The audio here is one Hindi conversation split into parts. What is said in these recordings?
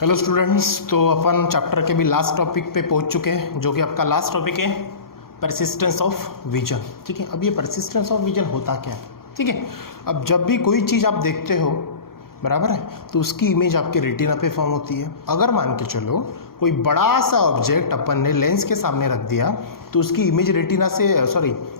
हेलो स्टूडेंट्स, तो अपन चैप्टर के भी लास्ट टॉपिक पे पहुंच चुके हैं, जो कि आपका लास्ट टॉपिक है परसिस्टेंस ऑफ विजन। ठीक है, अब ये परसिस्टेंस ऑफ विजन होता क्या है? ठीक है, अब जब भी कोई चीज़ आप देखते हो, बराबर है, तो उसकी इमेज आपके रेटिना पे फॉर्म होती है। अगर मान के चलो कोई बड़ा सा ऑब्जेक्ट अपन ने लेंस के सामने रख दिया, तो उसकी इमेज रेटिना से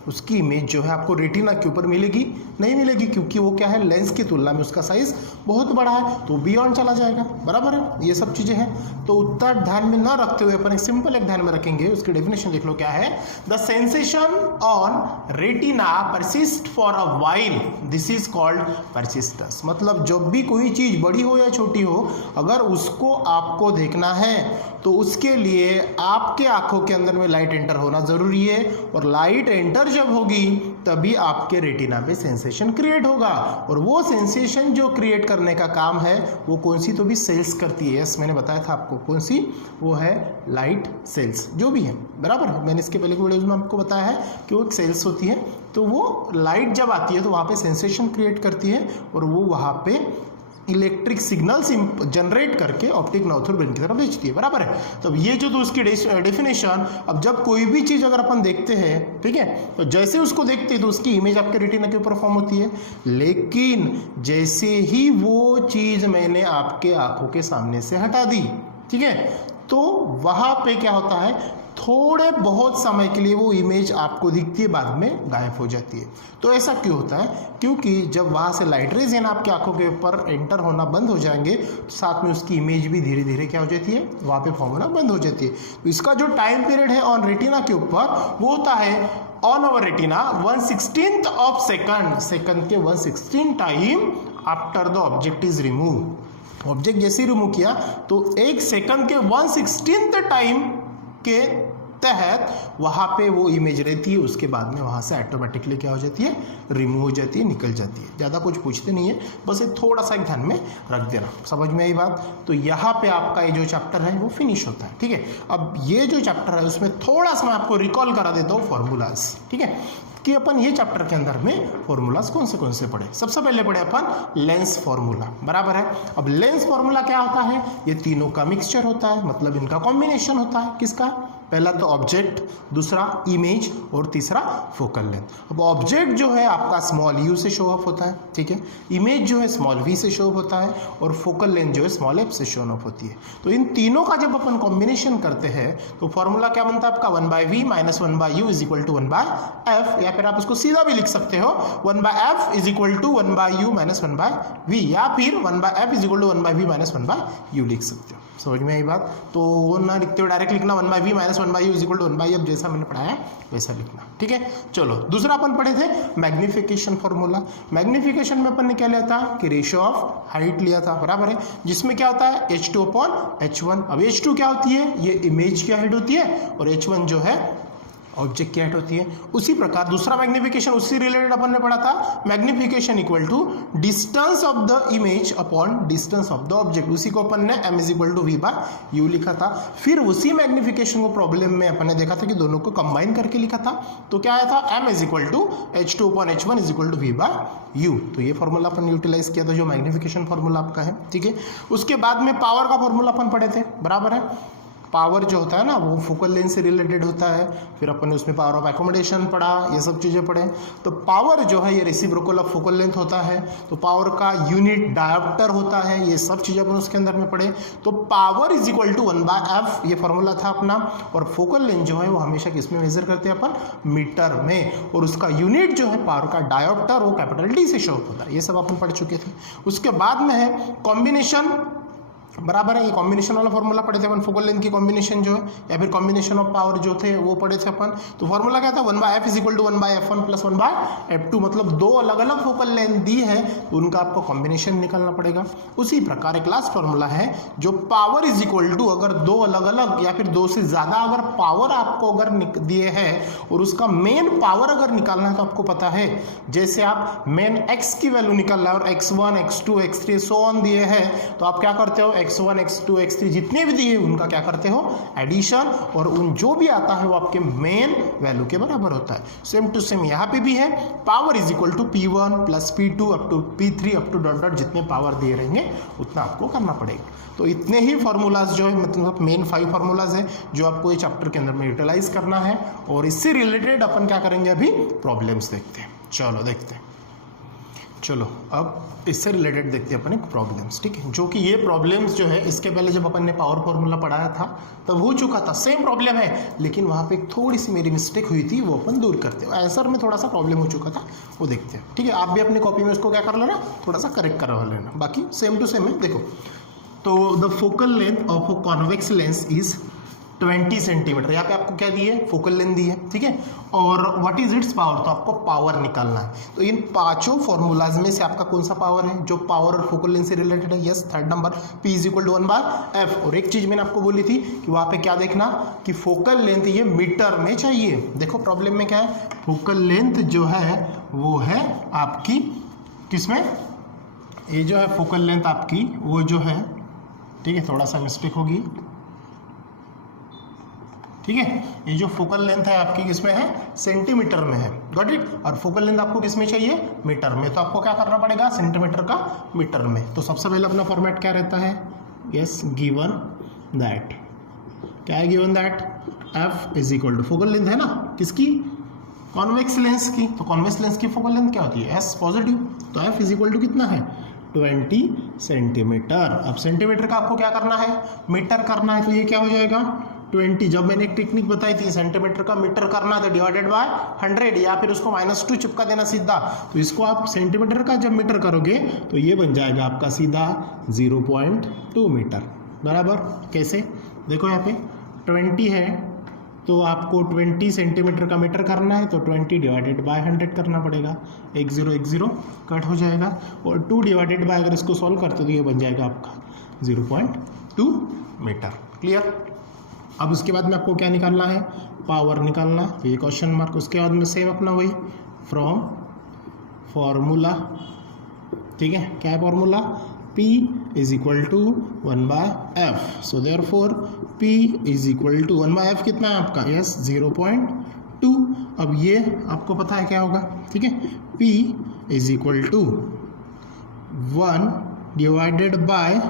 उसकी इमेज जो है आपको रेटिना के ऊपर मिलेगी? नहीं मिलेगी, क्योंकि वो क्या है, लेंस की तुलना में उसका साइज बहुत बड़ा है, तो बियॉन्ड चला जाएगा। बराबर है, ये सब चीज़ें हैं। तो उत्तर ध्यान में न रखते हुए अपन एक सिंपल एक ध्यान में रखेंगे, उसकी डेफिनेशन लिख लो क्या है। The sensation on retina persist for a while, this is called persistence. मतलब जब भी कोई चीज़ बड़ी हो या छोटी हो, अगर उसको आपको देखना है तो उसके लिए आपके आंखों के अंदर में लाइट एंटर होना जरूरी है, और लाइट एंटर जब होगी तभी आपके रेटिना पे सेंसेशन क्रिएट होगा। और वो सेंसेशन जो क्रिएट करने का काम है वो कौन सी तो भी सेल्स करती है। यस, मैंने बताया था आपको कौन सी, वो है लाइट सेल्स, जो भी है। बराबर है, मैंने इसके पहले के वीडियोज में आपको बताया है कि वो एक सेल्स होती है, तो वो लाइट जब आती है तो वहाँ पे सेंसेशन क्रिएट करती है, और वो वहाँ पे इलेक्ट्रिक सिग्नल्स जनरेट करके ऑप्टिक नर्व और ब्रेन की तरफ भेजती है। बराबर है, तो ये जो तो उसकी डेफिनेशन। अब जब कोई भी चीज़ अगर अपन देखते हैं, ठीक है, तो जैसे उसको देखते हैं तो उसकी इमेज आपके रेटिना के ऊपर फॉर्म होती है। लेकिन जैसे ही वो चीज़ मैंने आपके आंखों के सामने से हटा दी, ठीक है, तो वहाँ पे क्या होता है, थोड़े बहुत समय के लिए वो इमेज आपको दिखती है, बाद में गायब हो जाती है। तो ऐसा क्यों होता है? क्योंकि जब वहाँ से लाइट रेज है ना आपकी आंखों के ऊपर एंटर होना बंद हो जाएंगे, तो साथ में उसकी इमेज भी धीरे धीरे क्या हो जाती है, वहाँ पे फॉर्म होना बंद हो जाती है। तो इसका जो टाइम पीरियड है ऑन रेटिना के ऊपर, वो होता है on our retina 1/16 of second, second के 1/16 time after the object is remove. Object जैसे ही रिमूव किया तो 1 सेकंड के 1/16 टाइम के तहत वहाँ पे वो इमेज रहती है। उसके बाद में वहाँ से ऑटोमेटिकली क्या हो जाती है, रिमूव हो जाती है, निकल जाती है। ज़्यादा कुछ पूछते नहीं है, बस ये थोड़ा सा एक ध्यान में रख देना। समझ में आई बात? तो यहाँ पे आपका ये जो चैप्टर है वो फिनिश होता है। ठीक है, अब ये जो चैप्टर है उसमें थोड़ा सा मैं आपको रिकॉल करा देता हूँ फॉर्मूलाज। ठीक है, कि अपन ये चैप्टर के अंदर में फॉर्मूलाज कौन से पढ़े। सबसे पहले पढ़े अपन लेंस फॉर्मूला। बराबर है, अब लेंस फॉर्मूला क्या होता है, ये तीनों का मिक्सचर होता है, मतलब इनका कॉम्बिनेशन होता है। किसका? पहला तो ऑब्जेक्ट, दूसरा इमेज, और तीसरा फोकल लेंथ। अब ऑब्जेक्ट जो है आपका स्मॉल यू से शो ऑफ होता है, ठीक है, इमेज जो है स्मॉल वी से शो ऑफ होता है, और फोकल लेंथ जो है स्मॉल एफ से शो ऑफ होती है। तो इन तीनों का जब अपन कॉम्बिनेशन करते हैं तो फॉर्मूला क्या बनता है आपका, 1/v - 1/u = 1/f, या फिर आप उसको सीधा भी लिख सकते हो 1/f = 1/u - 1/v, या फिर 1/f = 1/v - 1/u लिख सकते हो। समझ में आई बात? तो वो ना लिखते हो डायरेक्ट लिखना 1/v - 1/u = 1/f, जैसा मैंने पढ़ाया वैसा लिखना। ठीक है, चलो दूसरा अपन पढ़े थे मैग्निफिकेशन फॉर्मूला। मैग्निफिकेशन में अपन ने क्या लिया था कि रेशियो ऑफ हाइट लिया था। बराबर है, जिसमें क्या होता है h2/h1। अब h2 क्या होती है, ये इमेज की हाइट होती है, और h1 जो है ऑब्जेक्ट की हाइट होती है। उसी प्रकार दूसरा मैग्निफिकेशन उससे रिलेटेड अपन ने पढ़ा था, magnification = distance of the image upon distance of the object. उसी को अपन ने m = v/u लिखा था। फिर उसी मैग्निफिकेशन को प्रॉब्लम में अपन ने देखा था कि दोनों को कंबाइन करके लिखा था, तो क्या आया था, m = h2/h1 = v/u। तो ये फॉर्मूला अपन यूटिलाइज किया था, जो मैग्निफिकेशन फॉर्मूला आपका है। ठीक है, उसके बाद में पावर का फॉर्मूला अपन पढ़े थे। बराबर है, पावर जो होता है ना वो फोकल लेंथ से रिलेटेड होता है। फिर अपन ने उसमें पावर ऑफ एकोमोडेशन पढ़ा, ये सब चीज़ें पढ़े। तो पावर जो है ये रेसिप्रोकल ऑफ फोकल लेंथ होता है, तो पावर का यूनिट डायोप्टर होता है, ये सब चीज़ें अपन उसके अंदर में पढ़े। तो पावर = 1/f, ये फॉर्मूला था अपना। और फोकल लेंथ जो है वो हमेशा किस में मेजर करते हैं अपन, मीटर में, और उसका यूनिट जो है पावर का डायोप्टर वो कैपिटल D से शो होता है। ये सब अपन पढ़ चुके थे। उसके बाद में है कॉम्बिनेशन। बराबर है, ये कॉम्बिनेशन वाला फॉर्मूला पढ़े थे अपन, फोकल लेंथ की कॉम्बिनेशन जो है, या फिर कॉम्बिनेशन ऑफ पावर जो थे वो पढ़े थे अपन। तो फॉर्मूला क्या था, 1/f = 1/f1 + 1/f2, मतलब दो अलग अलग फोकल लेंथ दी है, तो उनका आपको कॉम्बिनेशन निकालना पड़ेगा। उसी प्रकार एक लास्ट फॉर्मूला है जो पावर = अगर दो अलग अलग या फिर दो से ज़्यादा अगर पावर आपको अगर दिए हैं, और उसका मेन पावर अगर निकालना है, तो आपको पता है जैसे आप मेन x की वैल्यू निकालना है और x1 x2 x3 so on दिए हैं, तो आप क्या करते हो, x1 x2 x3 जितने भी दिए उनका क्या करते हो एडिशन, और उन जो भी आता है वो आपके मेन वैल्यू के बराबर होता है। सेम टू सेम यहाँ पे भी है, power is equal to P1 plus P2 up to P3 up to dot dot, जितने पावर दिए रहेंगे उतना आपको करना पड़ेगा। तो इतने ही फार्मूलाज जो है मतलब मेन 5 फार्मूलाज है जो आपको ये चैप्टर के अंदर में यूटिलाइज करना है, और इससे रिलेटेड अपन क्या करेंगे अभी प्रॉब्लम्स देखते हैं। चलो देखते हैं, चलो अब इससे रिलेटेड देखते हैं अपन एक प्रॉब्लम्स, ठीक है, जो कि ये प्रॉब्लम्स जो है इसके पहले जब अपन ने पावर फार्मूला पढ़ाया था तब हो चुका था, सेम प्रॉब्लम है, लेकिन वहाँ पे थोड़ी सी मेरी मिस्टेक हुई थी, वो अपन दूर करते हैं। आंसर में थोड़ा सा प्रॉब्लम हो चुका था, वो देखते हैं, ठीक है। आप भी अपनी कॉपी में उसको क्या कर लेना, थोड़ा सा करेक्ट करवा लेना, बाकी सेम टू सेम है। देखो, तो the focal length of a convex lens is 20 centimetre, यहाँ पे आपको क्या दी है, फोकल लेंथ दी है, ठीक है, और व्हाट इज इट्स पावर, तो आपको पावर निकालना है। तो इन पांचों फॉर्मूलाज में से आपका कौन सा पावर है जो पावर और फोकल लेंथ से रिलेटेड है, yes third number, P is equal to 1/f। और एक चीज मैंने आपको बोली थी कि वहाँ पे क्या देखना कि फोकल लेंथ ये मीटर में चाहिए। देखो प्रॉब्लम में क्या है, फोकल लेंथ जो है वो है आपकी किसमें, ये जो है फोकल लेंथ आपकी वो जो है, ठीक है, थोड़ा सा मिस्टेक होगी, ठीक है, ये जो फोकल लेंथ है आपकी किसमें है, सेंटीमीटर में है, गॉट इट। और फोकल लेंथ आपको किसमें चाहिए, मीटर में, तो आपको क्या करना पड़ेगा, सेंटीमीटर का मीटर में। तो सबसे पहले अपना फॉर्मेट क्या रहता है, यस गिवन दैट, क्या है given that, f is equal to focal length है ना किसकी, कॉन्वेक्स लेंस की, तो कॉन्वेक्स लेंस की फोकल लेंथ क्या होती है, s पॉजिटिव, तो f इज इक्वल टू कितना है 20 सेंटीमीटर। अब सेंटीमीटर का आपको क्या करना है, मीटर करना है, तो ये क्या हो जाएगा 20। जब मैंने एक टेक्निक बताई थी सेंटीमीटर का मीटर करना था डिवाइडेड बाय 100, या फिर उसको -2 चिपका देना सीधा, तो इसको आप सेंटीमीटर का जब मीटर करोगे तो ये बन जाएगा आपका सीधा 0.2 मीटर, बराबर। कैसे, देखो यहाँ पे 20 है तो आपको 20 सेंटीमीटर का मीटर करना है, तो 20 डिवाइडेड बाय 100 करना पड़ेगा, 1 0 कट हो जाएगा, और 2 डिवाइडेड बाय अगर इसको सॉल्व करते तो ये बन जाएगा आपका 0.2 मीटर। क्लियर। अब उसके बाद में आपको क्या निकालना है, पावर निकालना, तो ये क्वेश्चन मार्क। उसके बाद में सेम अपना वही फ्रॉम फॉर्मूला, ठीक है, क्या है formula, P is equal to 1/f, so therefore P is equal to 1/f कितना है आपका, यस 0.2। अब ये आपको पता है क्या होगा, ठीक है, P is equal to 1 divided by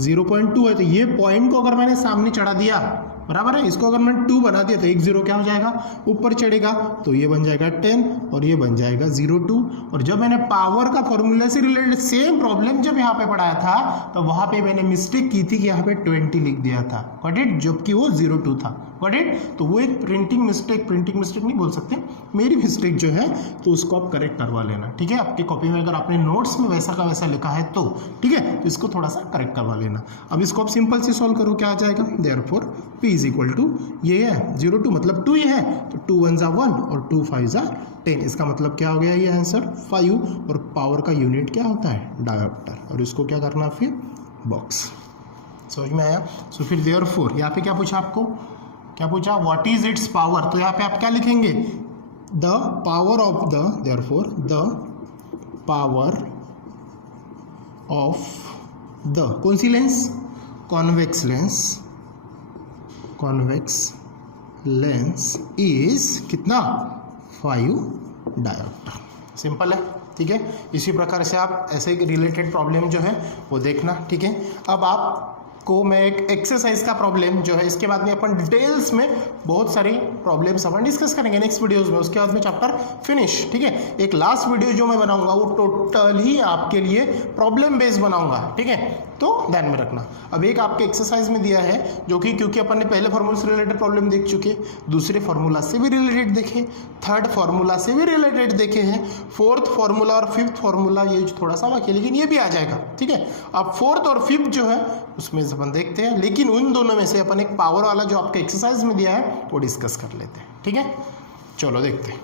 0.2 है, तो ये पॉइंट को अगर मैंने सामने चढ़ा दिया, बराबर है, इसको अगर मैंने 2 बना दिया तो 1 0 क्या हो जाएगा, ऊपर चढ़ेगा, तो ये बन जाएगा 10 और ये बन जाएगा 0.2। और जब मैंने पावर का फॉर्मूला से रिलेटेड सेम प्रॉब्लम जब यहाँ पे पढ़ाया था तो वहाँ पे मैंने मिस्टेक की थी कि यहाँ पे 20 लिख दिया था, गॉट इट, जबकि वो 0.2 था, गॉट इट। तो वो एक प्रिंटिंग मिस्टेक नहीं बोल सकते, मेरी मिस्टेक जो है, तो उसको आप करेक्ट करवा लेना, ठीक है। आपकी कॉपी में अगर आपने नोट्स में वैसा का वैसा लिखा है तो ठीक है, तो इसको थोड़ा सा करेक्ट करवा लेना। अब इसको आप सिंपल से सॉल्व करो, क्या आ जाएगा, therefore P is equal to, ये है 0.2 मतलब 2 ही है, तो 2 1 = 1 और 2 5 = 10, इसका मतलब क्या हो गया ये आंसर 5। और पावर का यूनिट क्या होता है, डायोप्टर, और इसको क्या करना फिर बॉक्स, समझ में आया। सो फिर देयरफॉर यहाँ पे क्या पूछा आपको, क्या पूछा, व्हाट इज इट्स पावर, तो यहाँ पे आप क्या लिखेंगे, the power of the, therefore the power of the, कौन सी lens, convex lens, convex lens is कितना 5 डायोप्टर, सिंपल है, ठीक है। इसी प्रकार से आप ऐसे रिलेटेड प्रॉब्लम जो है वो देखना, ठीक है। अब आपको मैं एक एक्सरसाइज का प्रॉब्लम जो है, इसके बाद में अपन डिटेल्स में बहुत सारी प्रॉब्लम्स अपन डिस्कस करेंगे नेक्स्ट वीडियोस में, उसके बाद में चैप्टर फिनिश, ठीक है। एक लास्ट वीडियो जो मैं बनाऊंगा वो टोटल ही आपके लिए प्रॉब्लम बेस्ड बनाऊंगा, ठीक है, तो ध्यान में रखना। अब एक आपके एक्सरसाइज में दिया है जो कि क्योंकि अपन ने पहले फार्मूला से रिलेटेड प्रॉब्लम देख चुके, दूसरे फार्मूला से भी रिलेटेड देखे, थर्ड फार्मूला से भी रिलेटेड देखे हैं, फोर्थ फार्मूला और फिफ्थ फार्मूला ये थोड़ा सा बाकी है, लेकिन ये भी आ जाएगा, ठीक है। अब फोर्थ और फिफ्थ जो है उसमें से अपन देखते हैं, लेकिन उन दोनों में से अपन एक पावर वाला जो आपके एक्सरसाइज में दिया है वो डिस्कस कर लेते हैं, ठीक है। चलो देखते हैं,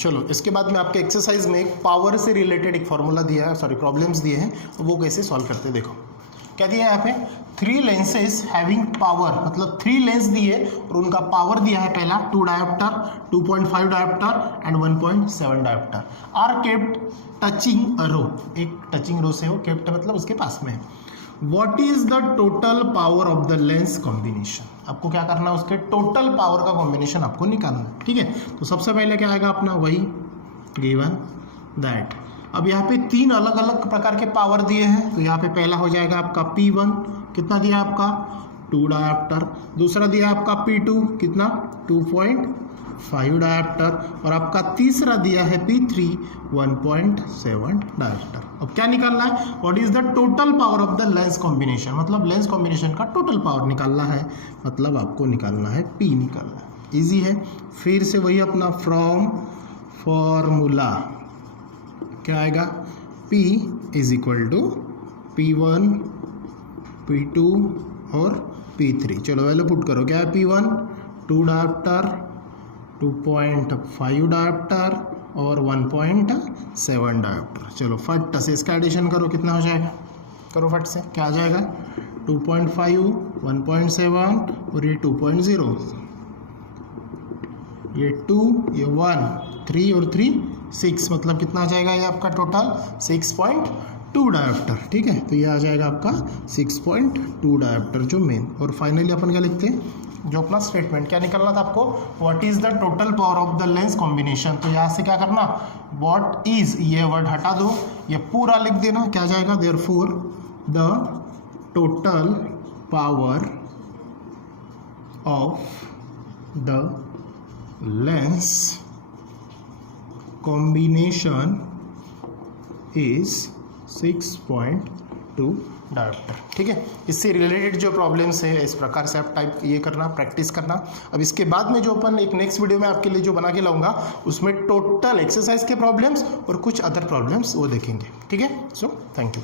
चलो इसके बाद में आपके एक्सरसाइज में एक पावर से रिलेटेड एक फार्मूला दिया है, सॉरी प्रॉब्लम्स दिए हैं, वो कैसे सॉल्व करते हैं देखो। क्या दिया है यहाँ पे, 3 लेंसेज हैविंग पावर, मतलब 3 लेंस दिए और उनका पावर दिया है पहला 2 dioptre, 2.5 dioptre and 1.7 dioptre, are kept touching a row, एक टचिंग रो से हो, केप्ट मतलब उसके पास में है। What is the total power of the lens combination. आपको क्या करना है, उसके टोटल पावर का कॉम्बिनेशन आपको निकालना है, ठीक है। तो सबसे पहले क्या आएगा अपना, वही गिवन दैट। अब यहाँ पे 3 अलग अलग प्रकार के पावर दिए हैं, तो यहाँ पे पहला हो जाएगा आपका P1, कितना दिया आपका 2 डायोप्टर। दूसरा दिया आपका P2, कितना 2.5 डायोप्टर। और आपका तीसरा दिया है P3, 1.7 डायोप्टर। अब क्या निकालना है, what is the total power of the lens combination, मतलब लेंस कॉम्बिनेशन का टोटल पावर निकालना है, मतलब आपको निकालना है P निकालना है। इजी है। फिर से वही अपना फ्रॉम फॉर्मूला क्या आएगा, P is equal to P1, P2 और P3। चलो वैल्यू पुट करो, क्या है P1 2 डायोप्टर, 2.5 डायोप्टर और 1.7 डायोप्टर। चलो फट से इसका एडिशन करो, कितना हो जाएगा, करो फट से, क्या आ जाएगा 2.5, 1.7 और ये 2.0, ये 2, ये 1, 3 और 3 6, मतलब कितना आ जाएगा ये आपका टोटल 6.2 डायोप्टर, ठीक है। तो ये आ जाएगा आपका 6.2 डायोप्टर जो मेन। और फाइनली अपन क्या लिखते हैं, जो अपना स्टेटमेंट क्या निकलना था आपको, what is the total power of the lens combination. तो यहाँ से क्या करना, व्हाट इज, ये वर्ड हटा दो, ये पूरा लिख देना, क्या जाएगा, therefore the total power of the lens combination is 6.2 dioptre, ठीक है। इससे रिलेटेड जो प्रॉब्लम्स है इस प्रकार से आप टाइप ये करना, प्रैक्टिस करना। अब इसके बाद में जो अपन एक नेक्स्ट वीडियो में आपके लिए जो बना के लाऊंगा, उसमें टोटल एक्सरसाइज के प्रॉब्लम्स और कुछ अदर प्रॉब्लम्स वो देखेंगे, ठीक है। So thank you.